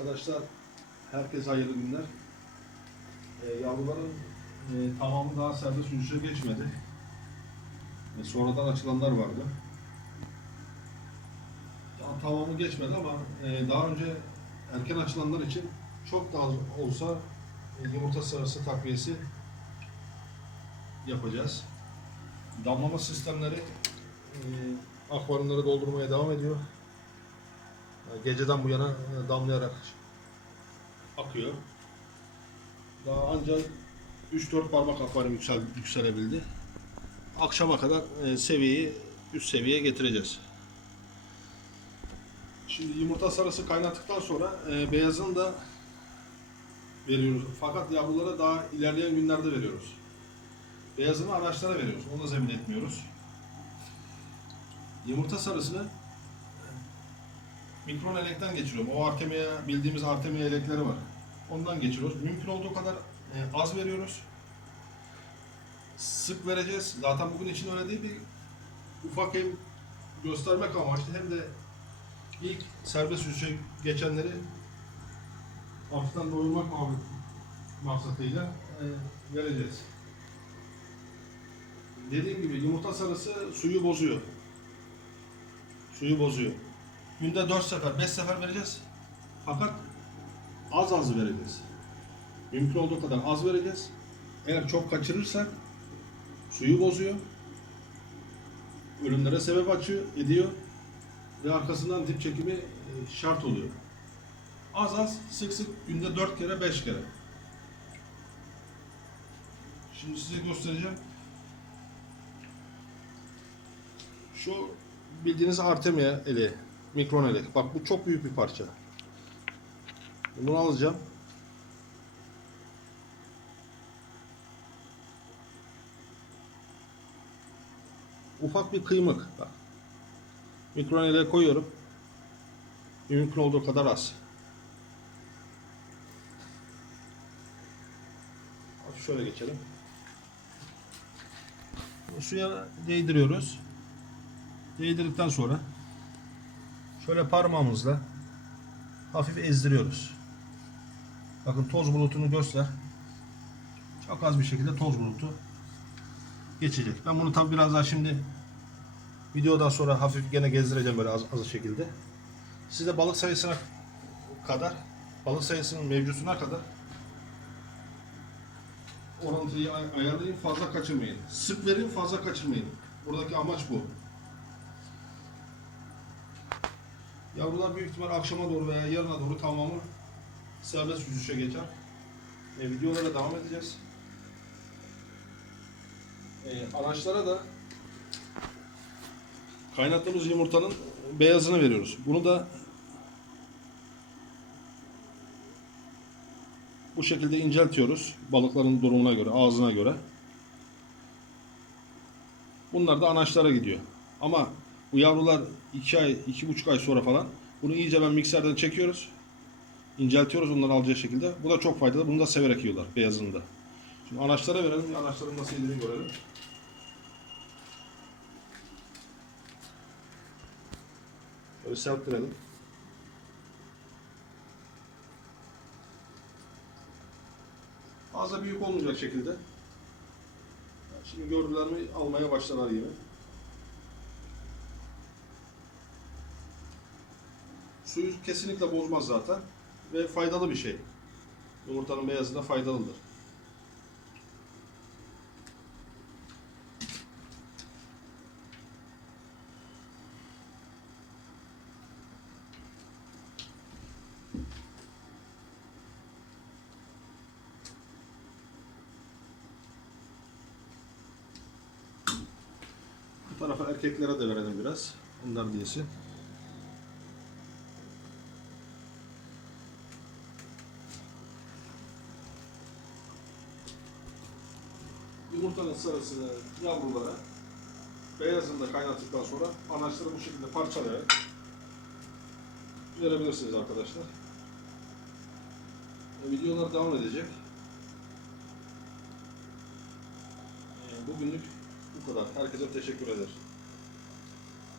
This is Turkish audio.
Arkadaşlar herkese hayırlı günler. Ee, yavruların e, tamamı daha serbest sürüşe geçmedi. E, sonradan açılanlar vardı. Daha tamamı geçmedi ama e, daha önce erken açılanlar için çok daha olsa e, yumurta sarısı takviyesi yapacağız. Damlama sistemleri e, akvaryumları doldurmaya devam ediyor. Geceden bu yana e, damlayarak akıyor. Daha ancak 3-4 parmak akvaryum yüksel, yükselebildi. Akşama kadar e, seviyeyi üst seviyeye getireceğiz. Şimdi yumurta sarısı kaynattıktan sonra e, beyazını da veriyoruz. Fakat yavrulara daha ilerleyen günlerde veriyoruz. Beyazını araçlara veriyoruz. Onu da zemin etmiyoruz. Yumurta sarısını mikron elekten geçiriyorum. O artemia bildiğimiz artemia elekleri var. Ondan geçiriyoruz. Mümkün olduğu kadar e, az veriyoruz. Sık vereceğiz. Zaten bugün için öyle değil bir ufak hem göstermek amaçlı hem de ilk serbest sürüşe geçenleri hafiften doyurmak maksatıyla e, vereceğiz. Dediğim gibi yumurta sarısı suyu bozuyor. Suyu bozuyor. Günde 4 sefer, 5 sefer vereceğiz. Fakat az az vereceğiz. Mümkün olduğu kadar az vereceğiz. Eğer çok kaçırırsak suyu bozuyor. Ölümlere sebep açıyor, ediyor. Ve arkasından dip çekimi e, şart oluyor. Az az, sık sık günde 4 kere, 5 kere. Şimdi size göstereceğim. Şu bildiğiniz Artemia eli, mikron eli. Bak bu çok büyük bir parça. Bunu alacağım. Ufak bir kıymık. Bak. Mikron ele koyuyorum. Mümkün olduğu kadar az. Şöyle geçelim. Suya değdiriyoruz. Değdirdikten sonra şöyle parmağımızla hafif ezdiriyoruz. Bakın toz bulutunu göster. Çok az bir şekilde toz bulutu geçecek. Ben bunu tabi biraz daha şimdi videodan sonra hafif gene gezdireceğim böyle az, az şekilde. Siz de balık sayısına kadar, balık sayısının mevcutuna kadar orantıyı ay- ayarlayın, fazla kaçırmayın. Sık verin, fazla kaçırmayın. Buradaki amaç bu. Yavrular büyük ihtimal akşama doğru veya yarına doğru tamamı serbest yüzüşe geçer. E, videolara devam edeceğiz. E, araçlara da kaynattığımız yumurtanın beyazını veriyoruz. Bunu da bu şekilde inceltiyoruz balıkların durumuna göre, ağzına göre. Bunlar da anaçlara gidiyor. Ama bu yavrular 2 ay, iki buçuk ay sonra falan bunu iyice ben mikserden çekiyoruz. İnceltiyoruz onları alacağı şekilde. Bu da çok faydalı. Bunu da severek yiyorlar beyazını da. Şimdi anaçlara verelim. Anaçların nasıl yediğini görelim. Şöyle serptirelim. Fazla büyük olmayacak şekilde. Şimdi gördüler mi almaya başlarlar yine. Suyu kesinlikle bozmaz zaten ve faydalı bir şey. Yumurtanın beyazı da faydalıdır. Bu tarafa erkeklere de verelim biraz. Onlar diyesi. Yumurtanın sarısını yavrulara beyazını da kaynattıktan sonra anaçları bu şekilde parçalayarak verebilirsiniz arkadaşlar. E, videolar devam edecek. E, bugünlük bu kadar. Herkese teşekkür ederim.